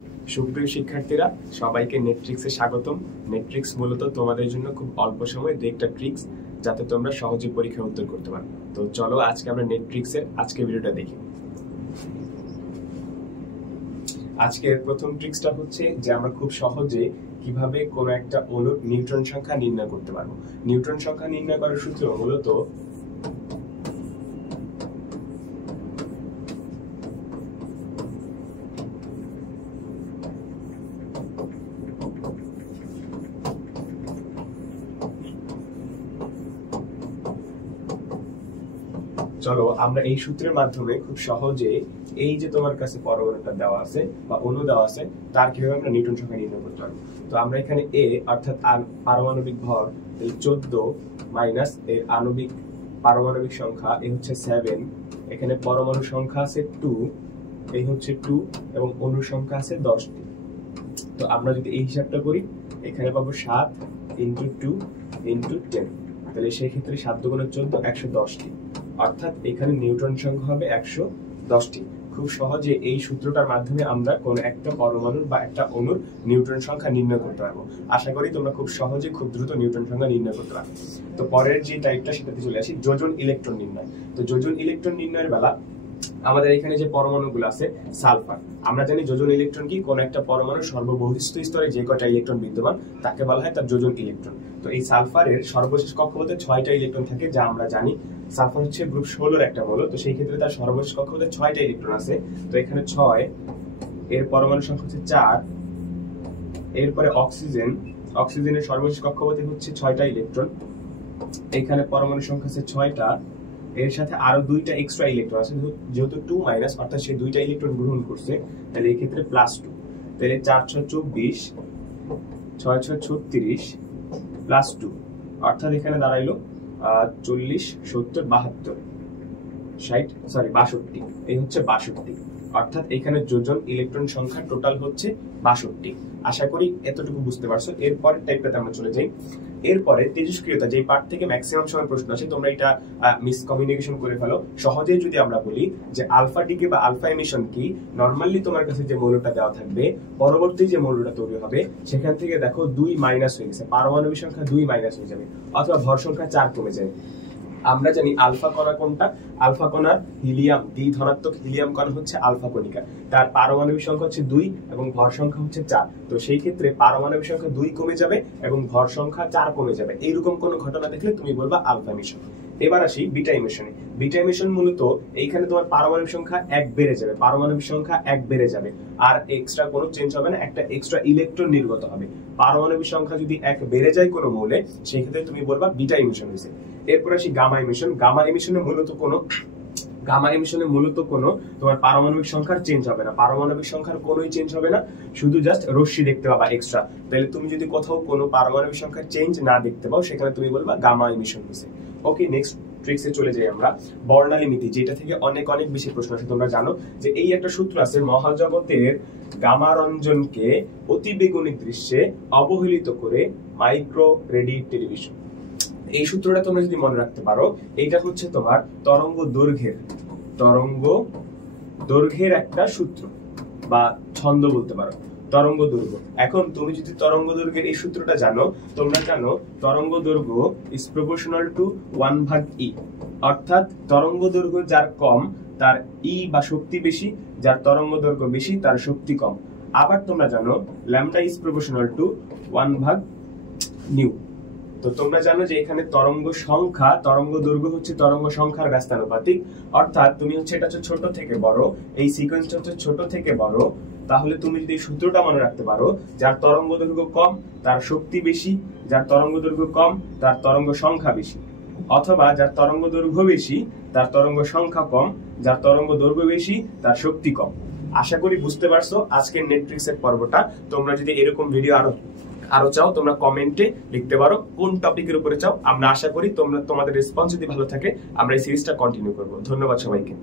সুপ্রিয় শিক্ষার্থীরা, সবাইকে নেটট্রিক্সে স্বাগতম। নেটট্রিক্স মূলত তোমাদের জন্য খুব অল্প সময় একটা ট্রিক্স, যাতে তোমরা সহজে পরীক্ষার উত্তর করতে পারো। তো চলো আজকে আমরা নেটট্রিক্সের আজকে ভিডিওটা দেখি। আজকের প্রথম ট্রিক্সটা হচ্ছে যে আমরা খুব সহজে কিভাবে কোনো একটা অণুর নিউট্রন সংখ্যা নির্ণয় করতে পারবো। নিউট্রন সংখ্যা নির্ণয় করার সূত্র মূলত চলো আমরা এই সূত্রের মাধ্যমে খুব সহজে এই যে তোমার কাছে পরমাণুটা দেওয়া আছে বা অণু দেওয়া আছে তার কিভাবে আমরা নিউটন সংখ্যা নির্ণয় করতে পারবো। তো আমরা এখানে এ অর্থাৎ পারমাণবিক ভর 14 মাইনাস এর আণবিক পারমাণবিক সংখ্যা এ হচ্ছে 7, এখানে পরমাণু সংখ্যা আছে 2, এই হচ্ছে 2 এবং অণু সংখ্যা আছে 10টি। তো আমরা যদি এই হিসাবটা করি এখানে পাবো 7 × 2 × 10, তাহলে সেই ক্ষেত্রে 7 × 14 110টি, অর্থাৎ এখানে নিউটন সংখ্যা হবে 110টি। খুব সহজে এই সূত্রটার মাধ্যমে আমরা কোন একটা পরমাণুর বা একটা অণুর নিউটন সংখ্যা নির্ণয় করতে পারবো। আশা করি তোমরা খুব সহজে খুব দ্রুত নিউটন সংখ্যা নির্ণয় করতে পারবে। তো পরের যে টাইপটা সেটাতে চলে আসি, যোজন ইলেকট্রন নির্ণয়। তো যোজন ইলেকট্রন নির্ণয়ের বেলা আমাদের এখানে যে পরমাণুগুলো আছে সালফার, আমরা জানি যোজন ইলেকট্রন কি, কোন একটা পরমাণুর সর্ববহিস্থ স্তরে যে কয়টা ইলেকট্রন বিদ্যমান তাকে বলা হয় তার যোজন ইলেকট্রন। তো এই সালফারের সর্বশেষ কক্ষপথে 6টা ইলেকট্রন থাকে, যা আমরা জানি। সালফার হচ্ছে গ্রুপ 16 একটা মৌল, তো সেই ক্ষেত্রে তার সর্বশেষ কক্ষপথে 6টা ইলেকট্রন আছে। তো এখানে 6, এর পরমাণু সংখ্যা হচ্ছে 4। এরপরে অক্সিজেনের সর্বশেষ কক্ষপথে হচ্ছে 6টা ইলেকট্রন, এখানে পরমাণু সংখ্যা আছে 6টা, এর সাথে আরো 2টা এক্সট্রা ইলেকট্রন আছে, যেহেতু 2 মাইনাস অর্থাৎ সে 2টা ইলেকট্রন গ্রহণ করছে, তাহলে এই ক্ষেত্রে +2। তাহলে 4 × 6 = 24, 6 × 6 = 36 +2, অর্থাৎ এখানে দাঁড়াইলো 40 70 72 60 সরি 62, এই হচ্ছে 62। অর্থাৎ এখানে যোজন ইলেকট্রন সংখ্যা টোটাল হচ্ছে 62। আশা করি এতটুকু বুঝতে পারছো। এরপরের টাইপটাতে আমরা চলে যাই। এরপরে তেজস্ক্রিয়তা, যে পার্ট থেকে ম্যাক্সিমাম সময় প্রশ্ন আসে, তোমরা এটা মিসকমিউনিকেশন করে ফেলো। সহজেই যদি আমরা বলি যে আলফা ডিকে বা আলফা এমিশন কি, নরমালি তোমার কাছে যে মৌলটা দেওয়া থাকবে, পরবর্তী যে মৌলটা তৈরি হবে সেখান থেকে দেখো 2 মাইনাস হয়ে গেছে, পারমাণবিক সংখ্যা 2 মাইনাস হয়ে যাবে, অথবা ভর সংখ্যা 4 কমে যাবে। আমরা জানি আলফা কণা কোনটা, আলফা কণার হিলিয়াম ধনাত্মক হিলিয়াম কণা হচ্ছে আলফা কণিকা, তার পারমাণবিক সংখ্যা হচ্ছে 2 এবং ভর সংখ্যা হচ্ছে 4। তো সেই ক্ষেত্রে পারমাণবিক সংখ্যা 2 কমে যাবে এবং ভর সংখ্যা 4 কমে যাবে। এইরকম কোন ঘটনা দেখলে তুমি বলবা আলফা এমিশন। এবার আসি বিটা এমিশনে। বিটা এমিশন মূলত এইখানে তোমার পারমাণবিক সংখ্যা 1 বেড়ে যাবে, পারমাণবিক সংখ্যা 1 বেড়ে যাবে, আর এক্সট্রা কোনো চেঞ্জ হবে না, একটা এক্সট্রা ইলেকট্রন নির্গত হবে। পারমাণবিক সংখ্যা যদি 1 বেড়ে যায় কোনো মৌলে, সেই ক্ষেত্রে তুমি বলবা বিটা এমিশন হয়েছে। এরপর আসি গামা এমিশন। গামা এমিশনে মূলত কোনো তোমার পারমাণবিক সংখ্যার চেঞ্জ হবে না, পারমাণবিক সংখ্যার কোনোই চেঞ্জ হবে না, শুধু জাস্ট রশ্মি দেখতে পাবা এক্সট্রা। তাহলে তুমি যদি কোথাও কোনো পারমাণবিক সংখ্যার চেঞ্জ না দেখতে পাও, সেখানে তুমি বলবা গামা এমিশন হয়েছে। ওকে, নেক্সট ট্রিক্সে চলে যাই আমরা। বর্ণালী মিতি, যেটা থেকে অনেক বেশি প্রশ্ন আসে। তোমরা জানো যে এই একটা সূত্র আছে, মহাজগতের গামা রঞ্জনকে অতিবেগুনি দৃশ্যে অবহেলিত করে মাইক্রো রেডি টেলিভিশন। এই সূত্রটা তোমরা যদি মনে রাখতে পারো, এইটা হচ্ছে তোমার তরঙ্গ দৈর্ঘ্যের একটা সূত্র বা ছন্দ বলতে পারো, তরঙ্গ দৈর্ঘ্য। এখন তুমি যদি তরঙ্গ দৈর্ঘ্যের এই সূত্রটা জানো, তোমরা জানো তরঙ্গ দৈর্ঘ্য ইজ প্রপোর্শনাল টু 1/e, অর্থাৎ তরঙ্গ দৈর্ঘ্য যার কম তার ই বা শক্তি বেশি, যার তরঙ্গ দৈর্ঘ্য বেশি তার শক্তি কম। আবার তোমরা জানো ল্যামডা ইজ প্রপোর্শনাল টু 1/নিউ। তো তোমরা জানো যে এখানে তরঙ্গ দৈর্ঘ্য হচ্ছে তরঙ্গ সংখ্যার ব্যস্তানুপাতিক, অর্থাৎ তুমি হচ্ছে এটা হচ্ছে ছোট থেকে বড়, এই সিকোয়েন্সটা হচ্ছে ছোট থেকে বড়। তাহলে তুমি যদি এই সূত্রটা মনে রাখতে পারো, যার তরঙ্গ দৈর্ঘ্য কম তার শক্তি বেশি, যার তরঙ্গ দৈর্ঘ্য কম তার তরঙ্গ সংখ্যা বেশি, অথবা যার তরঙ্গ দৈর্ঘ্য বেশি তার তরঙ্গ সংখ্যা কম, যার তরঙ্গ দৈর্ঘ্য বেশি তার শক্তি কম। আশা করি বুঝতে পারছো আজকের নেটফ্লিক্সের পর্বটা। তোমরা যদি এরকম ভিডিও আরো চাও, তোমরা কমেন্টে লিখতে পারো কোন টপিকের উপরে চাও। আমরা আশা করি তোমাদের রেসপন্স যদি ভালো থাকে, আমরা এই সিরিজটা কন্টিনিউ করব। ধন্যবাদ সবাইকে।